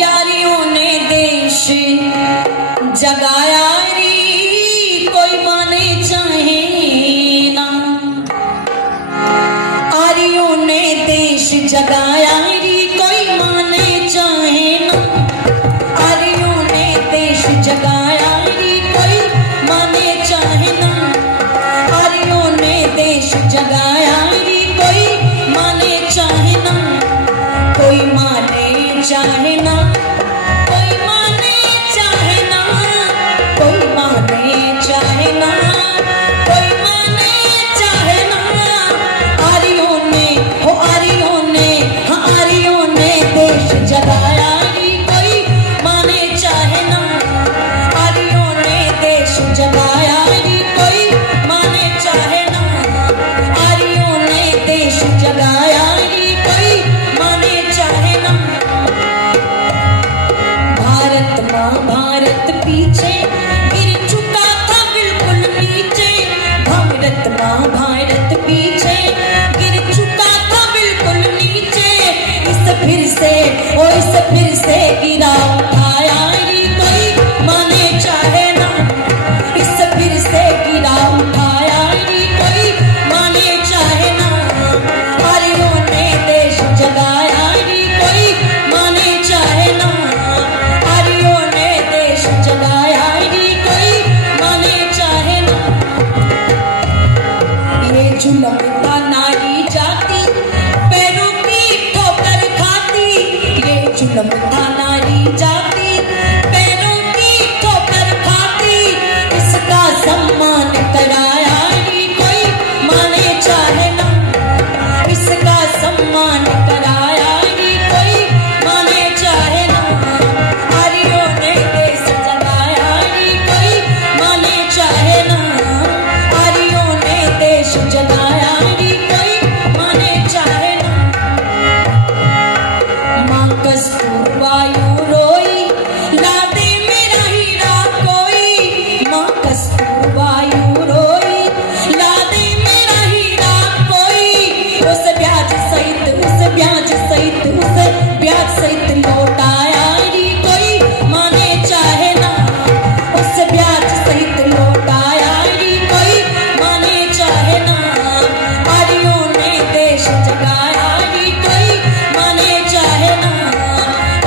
यारियों ने देश जगाया री कोई माने चाहे ना, आरियों ने देश जगाया री कोई माने चाहे ना, आरियों ने देश जगाया री कोई माने चाहे ना, आरियों ने देश जगाया री कोई माने चाहे ना, कोई माने चाहे ना, कोई माने चाहे ना, कोई माने चाहे ना, कोई माने चाहे ना, आरियों ने हो आरियों ने, हाँ आरियों ने देश जगाया री कोई माने चाहे ना, आरियों ने देश जगाया री कोई माने चाहे ना, आरियों ने देश जगाया री कोई माने चाहे ना। भारत माँ भारत पीछे गिर चुका था बिल्कुल नीचे, भारत माँ भारत पीछे गिर चुका था बिल्कुल नीचे, इस फिर से ओ इस फिर से गिरा उठाया री कोई माने चाहे ना, इस फिर से गिरा उठाया री कोई माने चाहे ना, आरियों ने देश जगाया री कोई माने चाहे ना, आरियों ने देश जगाया री कोई माने चाहे ना। ये जुल्म था नारी जाति पैरों की ठोकर खाती, ये जुल्म था नारी जाति पैरों की ठोकर खाती, इसका सम्मान कराया री कोई माने चाहे ना, इसका सम्मान कराया री कोई माने चाहे ना, आरियों ने देश जगाया री कोई माने चाहे ना, आरियों ने देश जगाया री कोई माने चाहे ना। माँ कस्तूरबा यूं रोई ला दे मेरा हीरा कोई, माँ कस्तूरबा यूं रोई ला दे मेरा हीरा कोई, उस ब्याज सहित उस ब्याज सहित उस ब्याज सहित लौटाया री कोई माने चाहे ना, उस ब्याज सहित लौटाया री कोई माने चाहे ना, आरियों ने देश जगाया री कोई माने चाहे ना,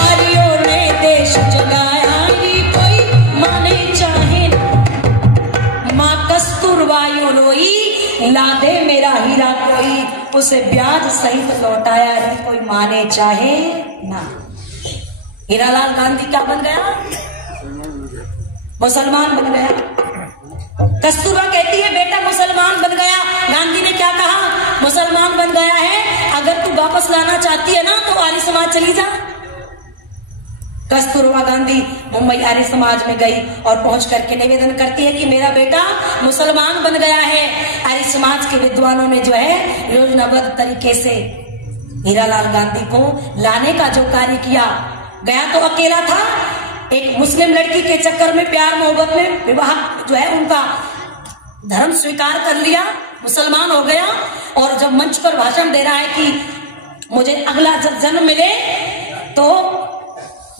आरियों ने देश जगाया री कोई माने चाहे ना। माँ कस्तूरबा यूं रोई ला दे मेरा हीरा कोई, उसे ब्याज सहित लौटाया री कोई माने चाहे ना। हीरालाल गांधी क्या बन गया? मुसलमान बन गया। कस्तूरबा कहती है बेटा मुसलमान बन गया, गांधी ने क्या कहा? मुसलमान बन गया है, अगर तू वापस लाना चाहती है ना तो आर्य समाज चली जा। कस्तूरबा गांधी मुंबई आर्य समाज में गई और पहुंच करके निवेदन करती है कि मेरा बेटा मुसलमान बन गया है। आर्य समाज के विद्वानों ने जो है योजनाबद्ध तरीके से हीरालाल गांधी को लाने का जो कार्य किया, गया तो अकेला था, एक मुस्लिम लड़की के चक्कर में प्यार मोहब्बत में विवाह जो है उनका धर्म स्वीकार कर लिया, मुसलमान हो गया, और जब मंच पर भाषण दे रहा है कि मुझे अगला जब जन्म मिले तो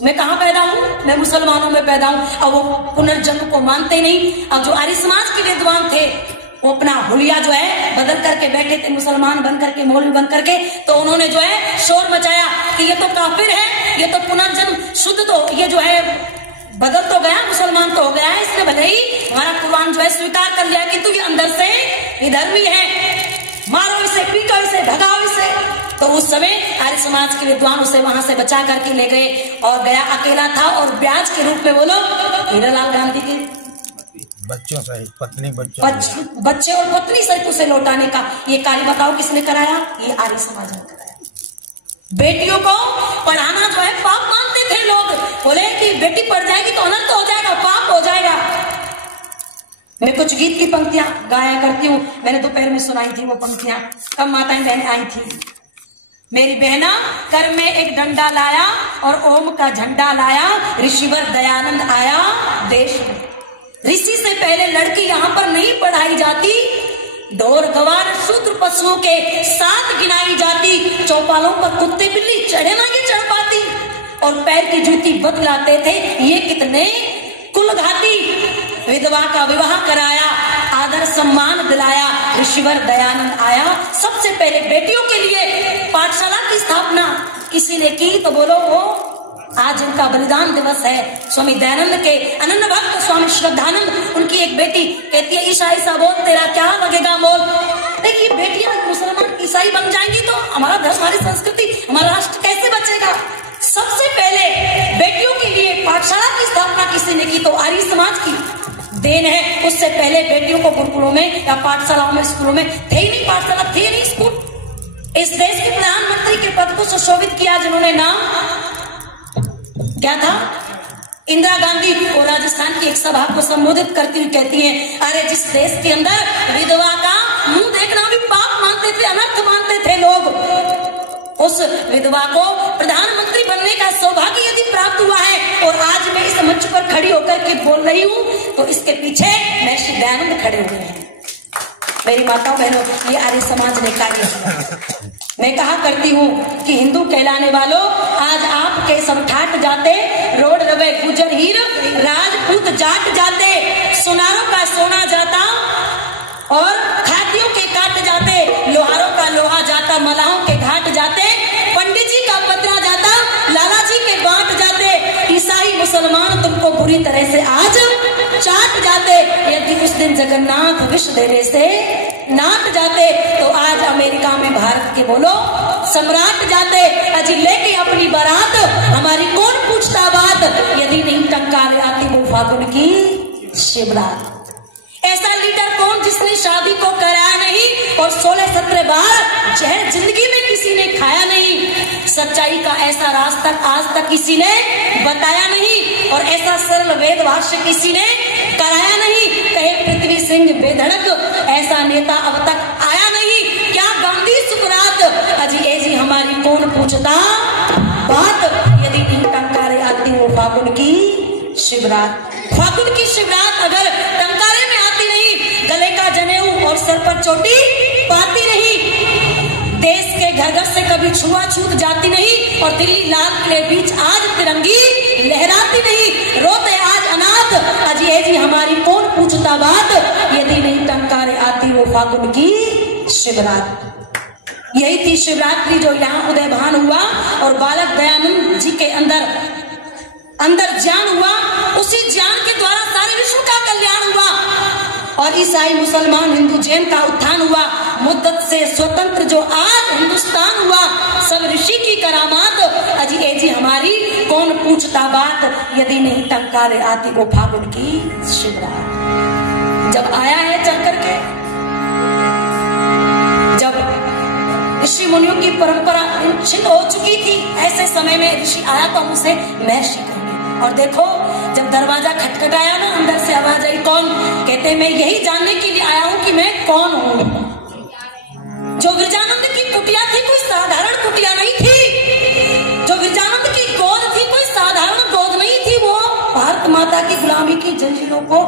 मैं कहाँ पैदा हूँ, मैं मुसलमानों में पैदा हूँ। अब वो पुनर्जन्म को मानते नहीं। अब जो आर्य समाज के विद्वान थे वो अपना हुलिया जो है बदल करके बैठे थे, मुसलमान बन करके मौलवी बन करके, तो उन्होंने जो है शोर मचाया कि ये तो काफिर है, ये तो पुनर्जन्म शुद्ध, तो ये जो है बदल तो गया, मुसलमान तो हो गया है, इसने भले ही हमारा कुरान जो है स्वीकार कर लिया किंतु ये अंदर से विधर्मी है, मारो इसे, पीटो इसे, भगाओ इसे। तो उस समय आर्य समाज के विद्वान उसे वहां से बचा करके ले गए, और गया अकेला था, और ब्याज के रूप में वो लोग हीरालाल गांधी के बच्चों सहित पत्नी बच्चे और पत्नी सहित उसे लौटाने का ये कार्य बताओ किसने कराया? ये आर्य समाज ने कराया। बेटियों को पढ़ाना जो है पाप मानते थे लोग, बोले कि बेटी पढ़ जाएगी तो अनंत हो जाएगा, पाप हो जाएगा। मैं कुछ गीत की पंक्तियां गाया करती हूँ, मैंने दोपहर में सुनाई थी वो पंक्तियां, कब माताएं बहन आई थी। मेरी बहना कर में एक डंडा लाया और ओम का झंडा लाया, ऋषिवर दयानंद आया देश में। ऋषि से पहले लड़की यहाँ पर नहीं पढ़ाई जाती, ढोर गवार शूद्र पशुओं के साथ गिनाई जाती, चौपालों पर कुत्ते बिल्ली चढ़े ना के चढ़ पाती, और पैर की जूती बतलाते थे ये कितने कुलघाती। विधवा का विवाह कराया, आदर सम्मान दिलाया, ऋषिवर दयानंद आया, सबसे पहले बेटियों के लिए पाठशाला की स्थापना किसी ने की तो बोलो वो आज उनका बलिदान दिवस है। स्वामी दयानंद के अनन्य भक्त स्वामी श्रद्धानंद, उनकी एक बेटी कहती है ईसा ईसा बोल तेरा क्या लगेगा मोल। देखिए बेटियां मुसलमान ईसाई बन जाएंगी तो हमारा धर्म, हमारी संस्कृति, हमारा राष्ट्र कैसे बचेगा। सबसे पहले बेटियों के लिए पाठशाला की स्थापना किसी ने की तो आर्य समाज की देन है। उससे पहले बेटियों को गुरुकुलों में या पाठशालाओं में, स्कूलों में थे ही नहीं, पाठशाला थे नहीं, स्कूल। इस देश के प्रधानमंत्री के पद को सुशोभित किया जिन्होंने नाम क्या था, इंदिरा गांधी, को राजस्थान की एक सभा को संबोधित करती हुई कहती हैं, अरे जिस देश के अंदर विधवा का मुंह देखना भी पाप मानते थे, अनर्थ मानते थे लोग, उस विधवा को प्रधानमंत्री बनने का सौभाग्य यदि प्राप्त हुआ है और आज मैं इस मंच पर खड़ी होकर के बोल रही हूँ तो इसके पीछे महर्षि दयानंद खड़े हुए हैं। मेरी माताओं बहनों, ये आर्य समाज ने कार्य किया। मैं कहा करती हूँ कि हिंदू कहलाने वालों आज आपके सब ठाट जाते, रोड रवे गुजर हीर, राजपूत जाट जाते, सुनारों का सोना जाता और खातियों के काट जाते, लोहारों का लोहा जाता, मलाहों के घाट जाते, पंडित जी का पतरा जाता, लाला जी के बांट जाते, ईसाई मुसलमान तुमको बुरी तरह से आज चाट जाते। यदि उस दिन जगन्नाथ विश्व देने से नाट जाते तो आज अमेरिका में भारत के बोलो सम्राट जाते। अजी लेके अपनी बारात हमारी कौन पूछता बात, यदि नहीं टंकार आती वो फागुन की शिवरात। ऐसा लीडर कौन जिसने शादी को कराया नहीं और 16-17 बार जहर जिंदगी में किसी ने खाया नहीं। सच्चाई का ऐसा रास्ता आज तक किसी ने बताया नहीं और ऐसा सरल वेद भाष्य किसी ने कराया नहीं। कहे पृथ्वी सिंह बेधड़क, ऐसा नेता अब तक आया नहीं। क्या गांधी सुकरात, अजी एजी हमारी कौन पूछता बात, यदि नहीं टंकारे आती वो फागुन की शिवरात। फागुन की शिवरात अगर टंकारे में आती नहीं, गले का जनेऊ और सर पर चोटी पाती नहीं, देश के घर घर से कभी छुआछूत जाती नहीं और दिल्ली लाल किले बीच आज तिरंगी लहराती नहीं, रोते आज अनाथ, अजी एजी हमारी कौन पूछता बात, यदि नहीं टंकारे आती वो फागुन की शिवरात। यही थी शिवरात्रि जो यहाँ उदयभान हुआ और बालक दयानंद जी के अंदर ज्ञान हुआ, उसी ज्ञान के द्वारा सारे विश्व का कल्याण हुआ और ईसाई मुसलमान हिंदू जैन का उत्थान हुआ। मुद्दत से स्वतंत्र जो आज हिंदुस्तान हुआ, सब ऋषि की करामात, अजी एजी हमारी कौन पूछता बात, यदि नहीं टंकारे आती वो फागुन की शिवरात। जब आया है चल करके, जब ऋषि मुनियों की परंपरा छिन्न हो चुकी थी, ऐसे समय में ऋषि आया तो हम उसे महर्षि कहेंगे। और देखो जब दरवाजा खटखटाया ना, अंदर से आवाज आई कौन, कहते मैं यही जानने के लिए आया हूं कि मैं कौन हूं। जो विरजानंद की कुटिया थी कोई साधारण कुटिया नहीं थी, जो विरजानंद की गोद थी कोई साधारण गोद नहीं थी, वो भारत माता की गुलामी की जंजीरों को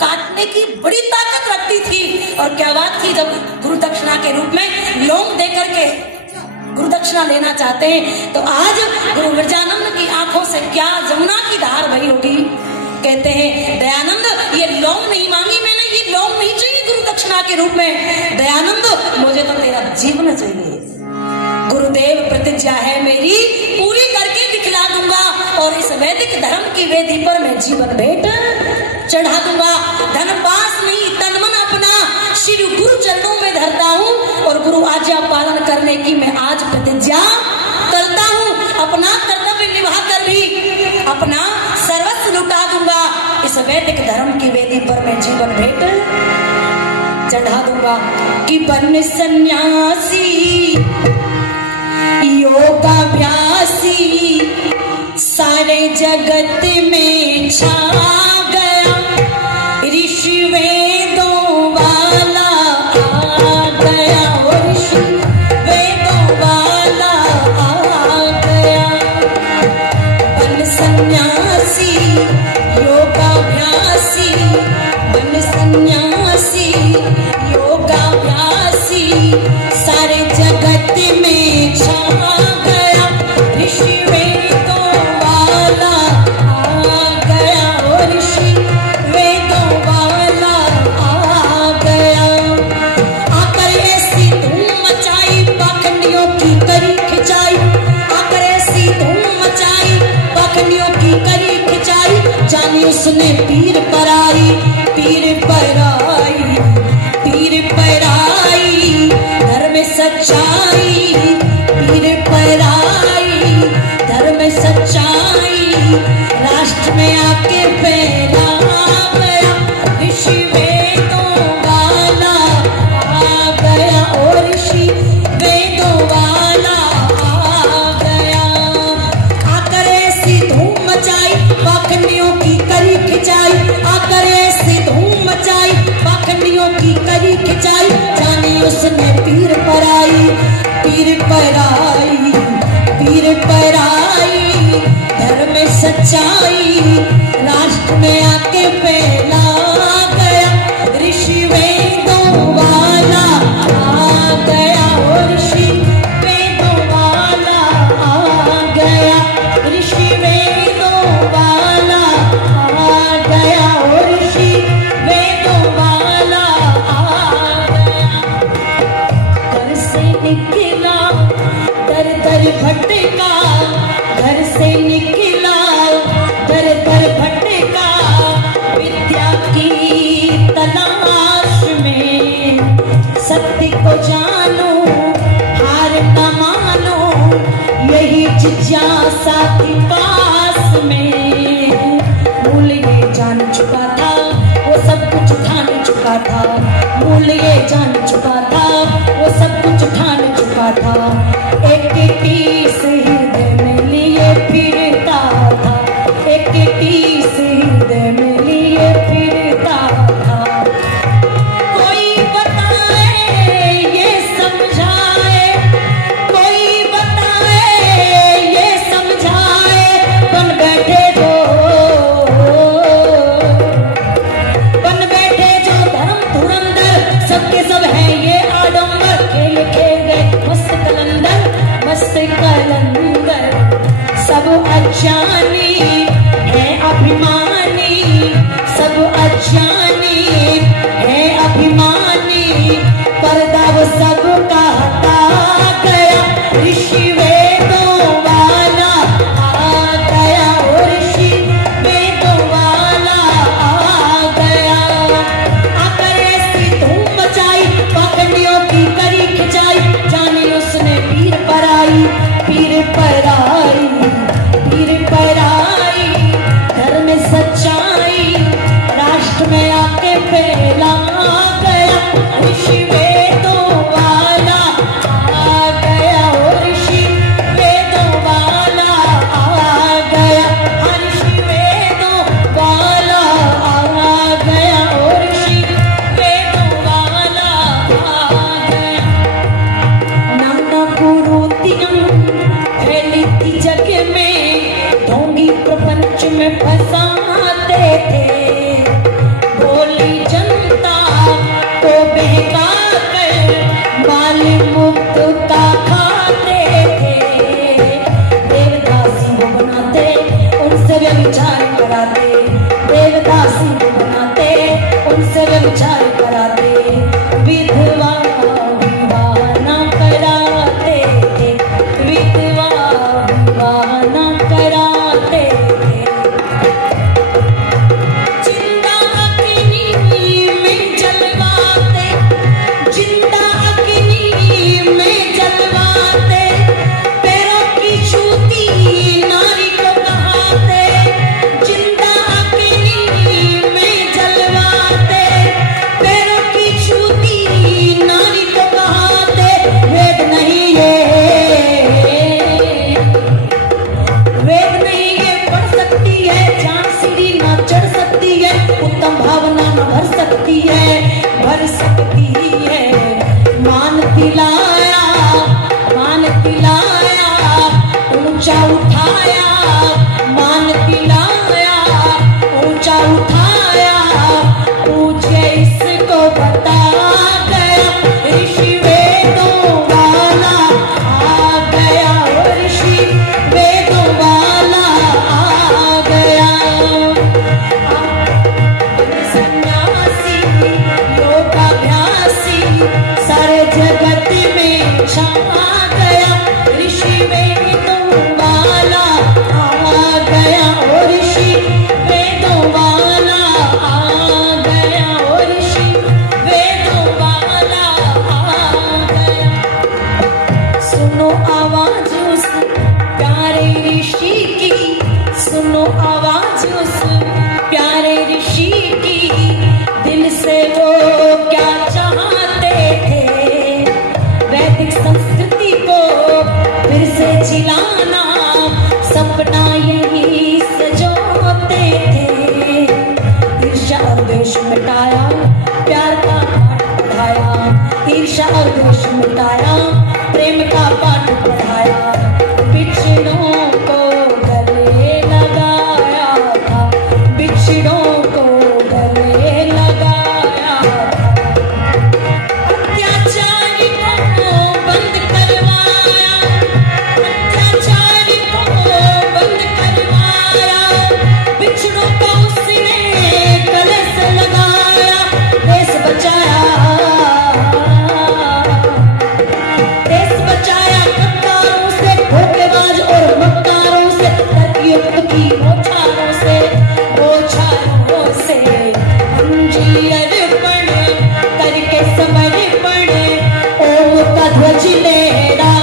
काटने की बड़ी ताकत रखती थी। और क्या बात थी, जब गुरु दक्षिणा के रूप में लोग देकर के गुरु दक्षिणा लेना चाहते हैं तो आज गुरु विरजानंद की आंखों से क्या जमुना की धार भरी होगी। कहते हैं दयानंद ये लौंग नहीं मांगी मैंने, ये लौंग नहीं चाहिए गुरु दक्षिणा के रूप में, दयानंद मुझे तो तेरा जीवन चाहिए। गुरुदेव प्रतिज्ञा है मेरी, पूरी करके दिखला दूंगा और इस वैदिक धर्म की वेदी पर मैं जीवन भेंट चढ़ा दूंगा। धन पास नहीं तन मन अपना श्री गुरु चरणों में धरता हूँ और गुरु आज्ञा पालन करने की मैं आज प्रतिज्ञा करता हूँ। अपना कर्तव्य निभा कर भी अपना सर्वस्व लुटा दूंगा, इस वैदिक धर्म की वेदी पर मैं जीवन भेंट चढ़ा दूंगा। कि बन सन्यासी योगाभ्यासी सारे जगत में छा गया, ऋषि वेदों वाला आ गया, ऋषि वेदों वाला आ गया। बन सन्यासी योगाभ्यासी, बन सन्यासी योगाभ्यासी उसने पीर पराई, पीर पराई, पीर पराई, धर्म सच्चाई, पीर पराई, धर्म सच्चाई, राष्ट्र में आके फैला गया, ऋषि वेदों वाला आ गया, और ऋषि वेदों वाला आ गया। आकर ऐसी धूम मचाई, पाखंडियों की करी खिंचाई, आकर ऐसी धूम मचाई, पाखंडियों की करी खिंचाई, जाने उसने पीर पराई, पीर पराई, पीर पराई, धर्म सच्चाई, राष्ट्र में आके फैला गया, ऋषि वेदों वाला आ गया, और ऋषि वेदों वाला आ गया, ऋषि वेदों वाला आ गया, और ऋषि वेदों वाला आ गया। घर से निकला दर दर भटका, घर से निकला दर दर भटका, विद्या की तलाश में, सत्य को जानो हार न मानो, यही जिज्ञासा थी पास में। मूल ये जान चुका था, वो सब कुछ ठान चुका था, मूल ये जान चुका था, वो सब कुछ ठान चुका था, एक पीस हृदय में लिए फिरता था, एक पीस हृदय में लिए फिरता था। कोई बताए ये समझाए, कोई बताए ये समझाए, बन बैठे जो धर्म धुरंधर, सबके सब है ये आडंबर, खेल खेल गए मस्त कलंदर, मस्त कलंदर, सब अज्ञानी है अभिमानी, सब अज्ञानी है अभिमानी, पर्दा वो सबका हटा गया, ऋषि वेदों वाला आ गया, और ऋषि वेदों वाला आ गया। आकर ऐसी धूम मचाई, पाखंडियों की करी खिंचाई, जाने उसने पीर पराई, पीर पराई, पीर पराई, धर्म सच्चाई, राष्ट्र में आके फैला गया, ऋषि वेदों वाला आ गया, और ऋषि वेदों वाला आ गया, ऋषि वेदों वाला आ गया, और ऋषि वेदों वाला आ गया। नाना कुरूतियां फैली थी जग में, ढोंगी प्रपंच में फंसाते थे, भोली जनता को बहका कर माल मुक्त का खाते थे, देवदासी को बनाते उनसे व्यभिचार कराते, देवदासी को बनाते उनसे व्यभिचार कराते, विधवा विवाह न कराते थे, विधवा विवाह न कराते थे। जिंदा अग्नि में जलवाते, जिंदा अग्नि में जलवाते, पैरों की छूती नारी को कहाते, जिंदा अग्नि में जलवाते, पैरों की छूती नारी को कहाते, वेद नहीं ये, वेद नहीं ये पढ़ सकती है, जान सीढ़ी ना चढ़ सकती है, उत्तम भावना न भर सकती है, भर सकती है। मान दिलाया, मान दिलाया, ऊंचा उठाया, मान दिलाया, ऊंचा उठाया, पूछे इसको बता गया, ऋषि वेदों वाला आ गया, और ऋषि वेदों वाला आ गया। सन्यासी योगाभ्यासी सारे जगत जिलाना, सपना यही सजोते थे। ईर्ष्या और द्वेष मिटाया, प्यार का पाठ पढ़ाया। ईर्ष्या और द्वेष मिटाया, प्रेम का पाठ पढ़ाया। बिछड़ों को गले लगाया था, बिछड़ों को गले लगाया। अत्याचारी को बंद करवाया, अत्याचारी को बंद करवाया। बिछड़ों को उसने गले से लगाया। देश बचाया, देश बचाया कट्टारों से, धोखेबाज और मक्कारों से, तरक्कियों की बौछारों से, बौछारों से। अंजी अर्पण करके समर्पण, ओम का ध्वज लहरा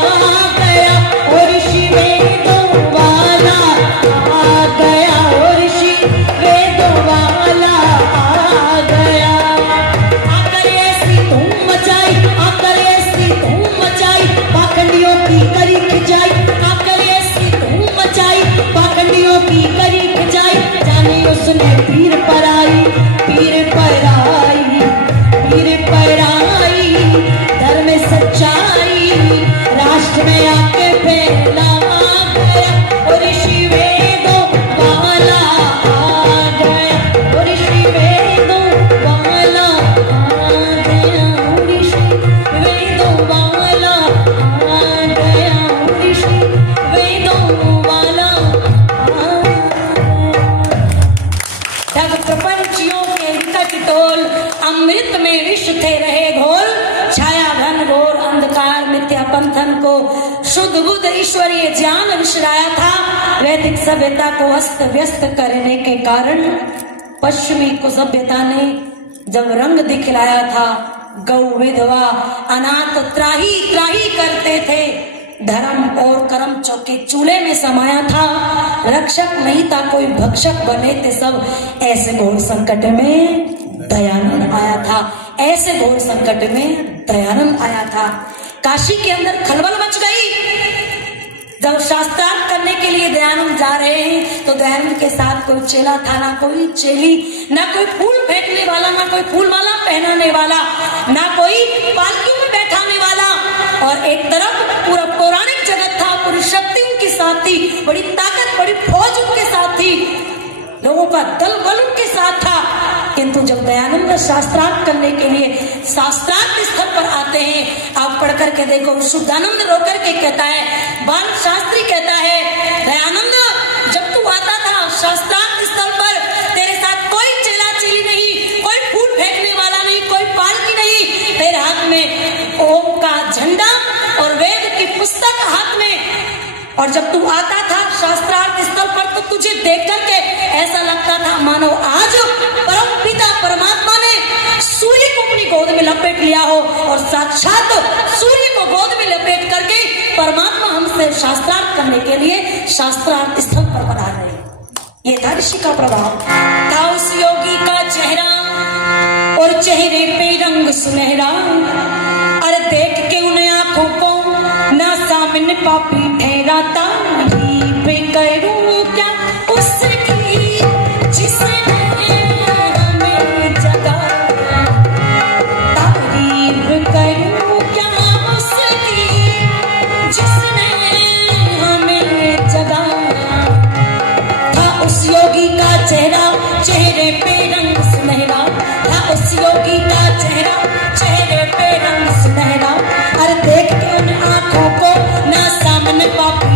गया और ऋषि वेदों वाला आ गया, और ऋषि वेदों वाला आ गया। आकर ऐसी धूम मचाई, आकर ऐसी धूम मचाई, पाखंडियों की करी खिंचाई। आकर ऐसी धूम मचाई, पाखंडियों की करी खिंचाई। जाने उसने पीर पर आई, पीर पर आई, पीर पर आई। धर्म सच्चाई राष्ट्र में आके फैला गया, और ऋषि वेदों वाला आ गया, और ऋषि वेदों वाला आ गया, ऋषि वेदों वाला आ गया, ऋषि वेदों वाला आ गया। तब प्रपंचियों के विकट टोल, अमृत में विष थे रहे घोल। छाया घन घोर अंधकार मिथ्या पंथन को, शुद्ध बुद्ध ईश्वरीय ज्ञान विसराया था। वैदिक सभ्यता को अस्त व्यस्त करने के कारण पश्चिमी को सभ्यता ने जब रंग दिखलाया था, गौ विधवा अनाथ त्राही त्राही करते थे। धर्म और कर्म चौके चूल्हे में समाया था। रक्षक नहीं था कोई भक्षक बने थे सब। ऐसे घोर संकट में दयानंद आया था, ऐसे घोर संकट में दयानंद आया था। काशी के अंदर खलबल मच गई। जब शास्त्रार्थ करने के लिए दयानंद जा रहे हैं तो दयानंद के साथ कोई चेला था, ना कोई चेली, ना कोई फूल फेंकने वाला, ना कोई फूल माला पहनाने वाला, ना कोई पालकी में बैठाने वाला। और एक तरफ पूरा पौराणिक जगत था, पूरी शक्ति उनके साथ थी, बड़ी ताकत, बड़ी फौज उनके साथ थी, लोगों का दल बल उनके साथ था। किंतु जब दयानंद शास्त्रार्थ करने के लिए शास्त्रार्थ स्थल पर आते हैं, आप पढ़ करके देखो, शुद्धानंद रोकर के कहता है, बाल शास्त्री कहता है, दयानंद जब तू आता था शास्त्रार्थ स्थल पर, तेरे साथ कोई चेला चेली नहीं, कोई फूल फेंकने वाला नहीं, कोई पालकी नहीं, तेरे हाथ में ओम का झंडा और वेद की पुस्तक हाथ में। और जब तू आता था शास्त्रार्थ स्थल पर तो तुझे देख करके ऐसा लगता था मानो आज परम पिता परमात्मा ने सूर्य को अपनी गोद में लपेट लिया हो, और साक्षात सूर्य को गोद में लपेट करके परमात्मा हमसे शास्त्रार्थ करने के लिए शास्त्रार्थ स्थल पर बना रहे। ये था ऋषि का प्रभाव। था उस योगी का चेहरा और चेहरे पे रंग सुनहरा। अरे देख के उन्हें आंखों को ना सामने पापी ठहराता। पे करूं क्या उसकी जिसने हमें जगाया, तारीफ करूं क्या उसकी जिसने हमें जगाया। था उस योगी का चेहरा, चेहरे पे रंग सुनहरा। था उस योगी का चेहरा, चेहरे पे रंग सुनहरा। अरे देख के उन आंखों को ना सामने पापी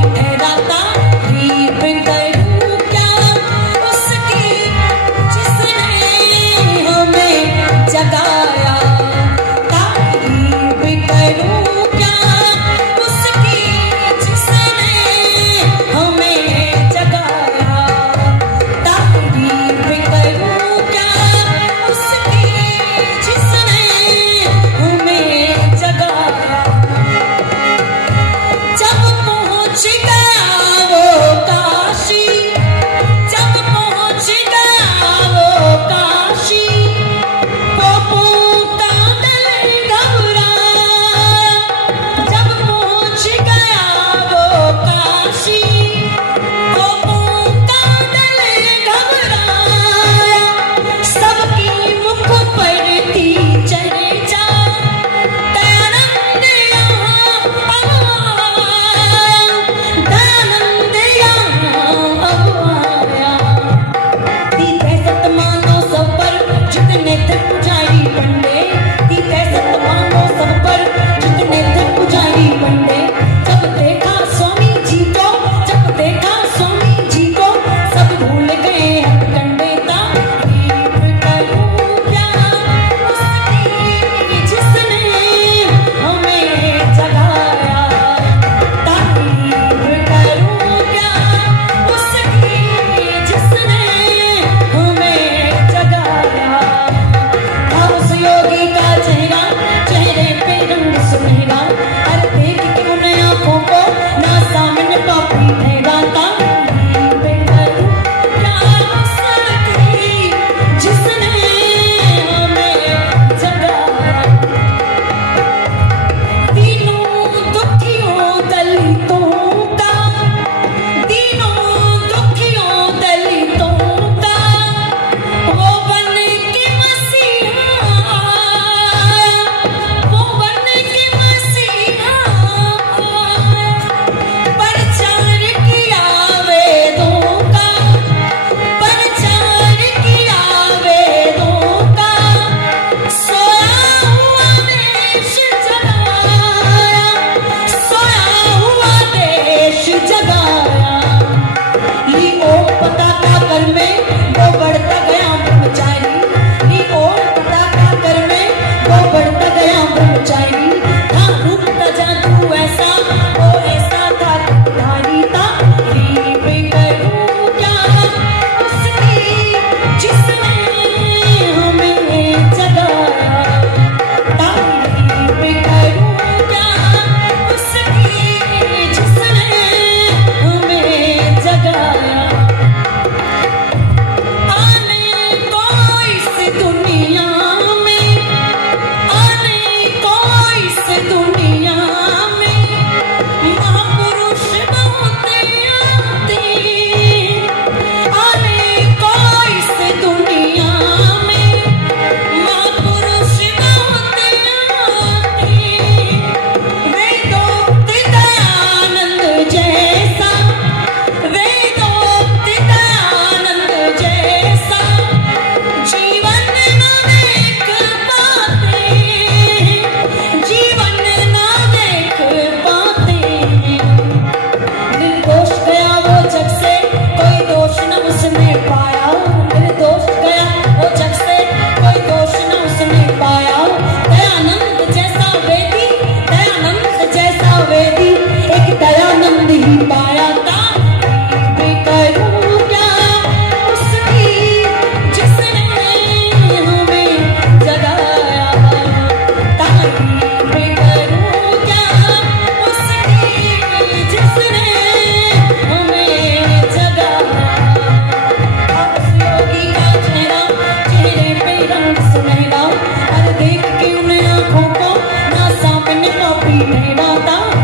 रहना था